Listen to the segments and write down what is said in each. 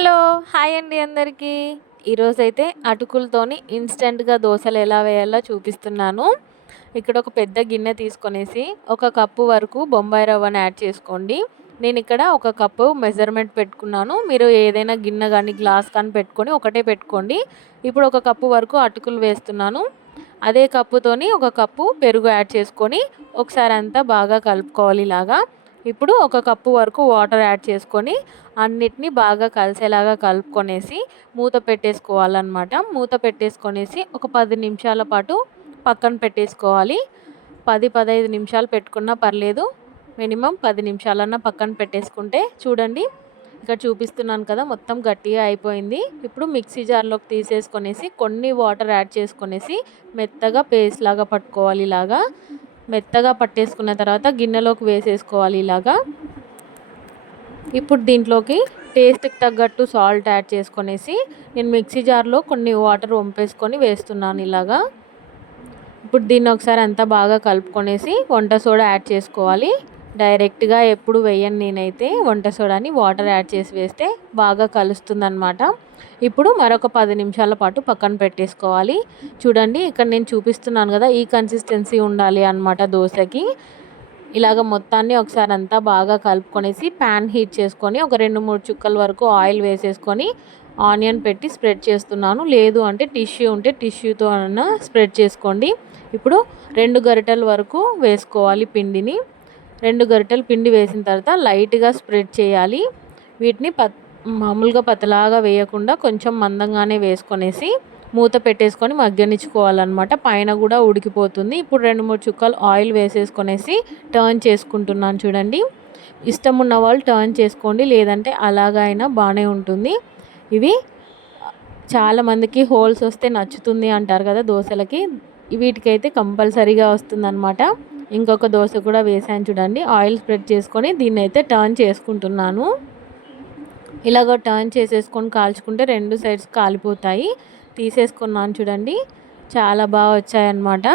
Hello hi అండి అందరికీ. ఈరోజైతే అటుకులతోని ఇన్స్టెంట్గా దోశలు ఎలా వేయాలో చూపిస్తున్నాను. ఇక్కడ ఒక పెద్ద గిన్నె తీసుకొనేసి ఒక కప్పు వరకు బొంబాయి రవ్వని యాడ్ చేసుకోండి. నేను ఇక్కడ ఒక కప్పు మెజర్మెంట్ పెట్టుకున్నాను. మీరు ఏదైనా గిన్నె కానీ గ్లాస్ కానీ పెట్టుకొని ఒకటే పెట్టుకోండి. ఇప్పుడు ఒక కప్పు వరకు అటుకులు వేస్తున్నాను. అదే కప్పుతోని ఒక కప్పు పెరుగు యాడ్ చేసుకొని ఒకసారి అంతా బాగా కలుపుకోవాలి ఇలాగా. ఇప్పుడు ఒక కప్పు వరకు వాటర్ యాడ్ చేసుకొని అన్నిటినీ బాగా కలిసేలాగా కలుపుకొనేసి మూత పెట్టేసుకోవాలన్నమాట. మూత పెట్టేసుకొనేసి ఒక పది నిమిషాల పాటు పక్కన పెట్టేసుకోవాలి. పది పదహైదు నిమిషాలు పెట్టుకున్నా పర్లేదు. మినిమం పది నిమిషాలన్నా పక్కన పెట్టేసుకుంటే చూడండి ఇక్కడ చూపిస్తున్నాను కదా మొత్తం గట్టిగా అయిపోయింది. ఇప్పుడు మిక్సీ జార్లోకి తీసేసుకొనేసి కొన్ని వాటర్ యాడ్ చేసుకొనేసి మెత్తగా పేస్ట్ లాగా పట్టుకోవాలి ఇలాగా. మెత్తగా పట్టేసుకున్న తర్వాత గిన్నెలోకి వేసేసుకోవాలి ఇలాగా. ఇప్పుడు దీంట్లోకి టేస్ట్కి తగ్గట్టు సాల్ట్ యాడ్ చేసుకొనేసి నేను మిక్సీ జార్లో కొన్ని వాటర్ వంపేసుకొని వేస్తున్నాను ఇలాగా. ఇప్పుడు దీన్ని ఒకసారి అంతా బాగా కలుపుకొనేసి వంట సోడా యాడ్ చేసుకోవాలి. డైరెక్ట్గా ఎప్పుడు వేయను నేనైతే. వంట సోడాని వాటర్ యాడ్ చేసి వేస్తే బాగా కలుస్తుంది ఇప్పుడు మరొక పది నిమిషాల పాటు పక్కన పెట్టేసుకోవాలి. చూడండి ఇక్కడ నేను చూపిస్తున్నాను కదా ఈ కన్సిస్టెన్సీ ఉండాలి అనమాట దోశకి. ఇలాగ మొత్తాన్ని ఒకసారి అంతా బాగా కలుపుకొనేసి ప్యాన్ హీట్ చేసుకొని ఒక రెండు మూడు చుక్కల వరకు ఆయిల్ వేసేసుకొని ఆనియన్ పెట్టి స్ప్రెడ్ చేస్తున్నాను. లేదు అంటే టిష్యూ ఉంటే టిష్యూతో అన్న స్ప్రెడ్ చేసుకోండి. ఇప్పుడు రెండు గరిటెల వరకు వేసుకోవాలి పిండిని. రెండు గరిటెలు పిండి వేసిన తర్వాత లైట్గా స్ప్రెడ్ చేయాలి. వీటిని పత్ మామూలుగా పతలాగా వేయకుండా కొంచెం మందంగానే వేసుకొనేసి మూత పెట్టేసుకొని మగ్గనిచ్చుకోవాలన్నమాట. పైన కూడా ఉడికిపోతుంది. ఇప్పుడు రెండు మూడు చుక్కలు ఆయిల్ వేసేసుకొనేసి టర్న్ చేసుకుంటున్నాను చూడండి. ఇష్టం ఉన్న వాళ్ళు టర్న్ చేసుకోండి. లేదంటే అలాగైనా బాగానే ఉంటుంది. ఇవి చాలామందికి హోల్స్ వస్తే నచ్చుతుంది అంటారు కదా దోశలకి. వీటికైతే కంపల్సరీగా వస్తుందన్నమాట. ఇంకొక దోశ కూడా వేసాను చూడండి. ఆయిల్ స్ప్రెడ్ చేసుకొని దీన్ని అయితే టర్న్ చేసుకుంటున్నాను. ఇలాగ టర్న్ చేసేసుకొని కాల్చుకుంటే రెండు సైడ్స్ కాలిపోతాయి. తీసేసుకున్నాను చూడండి. చాలా బాగా వచ్చాయన్నమాట.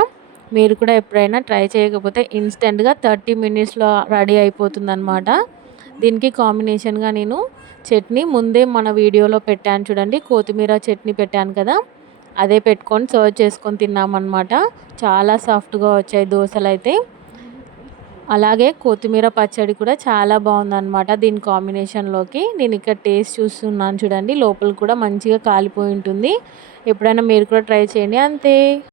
మీరు కూడా ఎప్పుడైనా ట్రై చేయకపోతే ఇన్స్టెంట్గా థర్టీ మినిట్స్లో రెడీ అయిపోతుందన్నమాట. దీనికి కాంబినేషన్గా నేను చట్నీ ముందే మన వీడియోలో పెట్టాను చూడండి. కొత్తిమీర చట్నీ పెట్టాను కదా. అదే పెట్టుకొని సర్వ్ చేసుకొని తిన్నామన్నమాట. చాలా సాఫ్ట్గా వచ్చాయి దోశలు అయితే అలాగే కొత్తిమీర పచ్చడి కూడా చాలా బాగుందన్నమాట దీని కాంబినేషన్లోకి. నేను ఇక్కడ టేస్ట్ చూస్తున్నాను చూడండి లోపల కూడా మంచిగా కాలిపోయి ఉంటుంది. ఎప్పుడైనా మీరు కూడా ట్రై చేయండి అంతే.